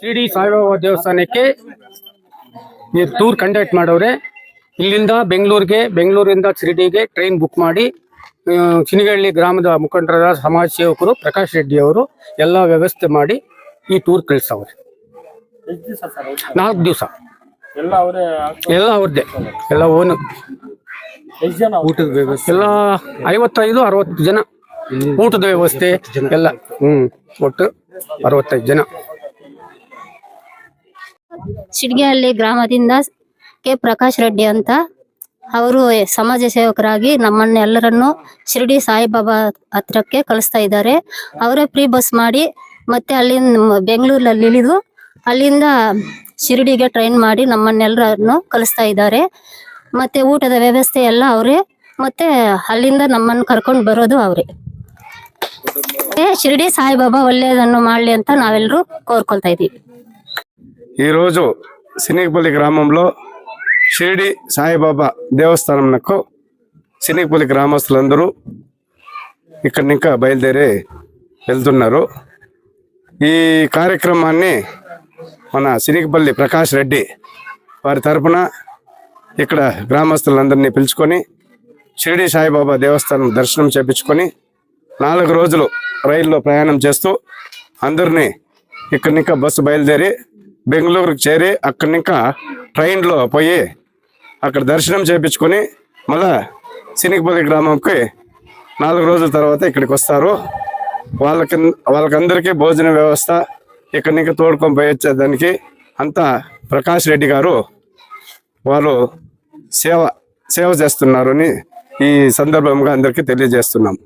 ಶಿರಡಿ ಸಾಯಿಬಾಬಾ ದೇವಸ್ಥಾನಕ್ಕೆ ಈ tour conduct ಮಾಡವ್ರೆ. ಇಲ್ಲಿಂದ ಬೆಂಗಳೂರಿಂದ ಶಿರಡಿಗೆ ಟ್ರೈನ್ ಬುಕ್ ಮಾಡಿ ಚಿನಿಗಳ್ಳಿ ಗ್ರಾಮದ ಮುಖಂಡರಾದ ಸಮಾಜ ಸೇವಕರು ಪ್ರಕಾಶ್ ರೆಡ್ಡಿ ಅವರು ಎಲ್ಲ ವ್ಯವಸ್ಥೆ ಮಾಡಿ ಈ ಟೂರ್ ಕಳಿಸವ್ರೆ. 4 ದಿವಸ ಎಲ್ಲ ಅವ್ರದ್ದೇ, ಎಲ್ಲ ಓನು. ಊಟದ ವ್ಯವಸ್ಥೆ ಎಲ್ಲ 55-60 ಜನ, ಊಟದ ವ್ಯವಸ್ಥೆ ಎಲ್ಲ ಒಟ್ಟು 65 ಜನ. ಶಿಡ್ಗೆಹಳ್ಳಿ ಗ್ರಾಮದಿಂದ ಕೆ ಪ್ರಕಾಶ್ ರೆಡ್ಡಿ ಅಂತ ಅವರು ಸಮಾಜ ಸೇವಕರಾಗಿ ನಮ್ಮನ್ನೆಲ್ಲರನ್ನು ಶಿರಡಿ ಸಾಯಿಬಾಬಾ ಹತ್ರಕ್ಕೆ ಕಳಿಸ್ತಾ ಇದ್ದಾರೆ. ಅವರೇ ಫ್ರೀ ಬಸ್ ಮಾಡಿ ಮತ್ತೆ ಅಲ್ಲಿಂದ ಬೆಂಗಳೂರಲ್ಲಿ ಇಳಿದು ಅಲ್ಲಿಂದ ಶಿರಡಿಗೆ ಟ್ರೈನ್ ಮಾಡಿ ನಮ್ಮನ್ನೆಲ್ಲರನ್ನು ಕಳಿಸ್ತಾ ಇದ್ದಾರೆ. ಮತ್ತೆ ಊಟದ ವ್ಯವಸ್ಥೆ ಎಲ್ಲ ಅವರೇ, ಮತ್ತೆ ಅಲ್ಲಿಂದ ನಮ್ಮನ್ನು ಕರ್ಕೊಂಡು ಬರೋದು ಅವರೇ. ಶಿರಡಿ ಸಾಯಿಬಾಬಾ ಒಳ್ಳೆಯದನ್ನು ಮಾಡಲಿ ಅಂತ ನಾವೆಲ್ಲರೂ కోరుకుంటా ఇదీ. ఈరోజు సినిగపల్లి గ్రామంలో షిరిడి సాయిబాబా దేవస్థానంకు సినిగపల్లి గ్రామస్తులందరూ ఇక్కడి నుంచి బయలుదేరి వెళ్తున్నారు. ఈ కార్యక్రమాన్ని మన సినిగపల్లి ప్రకాష్ రెడ్డి వారి తరపున ఇక్కడ గ్రామస్తులందరినీ పిలుచుకొని షిరిడి సాయిబాబా దేవస్థానం దర్శనం చేపించుకొని 4 రోజులు రైల్లో ప్రయాణం చేస్తూ అందరినీ ఇక్కడి నుంచి బస్సు బయలుదేరి బెంగళూరుకు చేరి అక్కడి నుంచి ట్రైన్లో పోయి అక్కడ దర్శనం చేయించుకొని మళ్ళా సినిగపల్లి గ్రామంకి 4 రోజుల తర్వాత ఇక్కడికి వస్తారు. వాళ్ళకందరికీ భోజన వ్యవస్థ ఇక్కడి నుంచి తోడుకొని పోయొచ్చేదానికి అంతా ప్రకాష్ రెడ్డి గారు వాళ్ళు సేవ చేస్తున్నారు అని ఈ సందర్భంగా అందరికీ తెలియజేస్తున్నాం.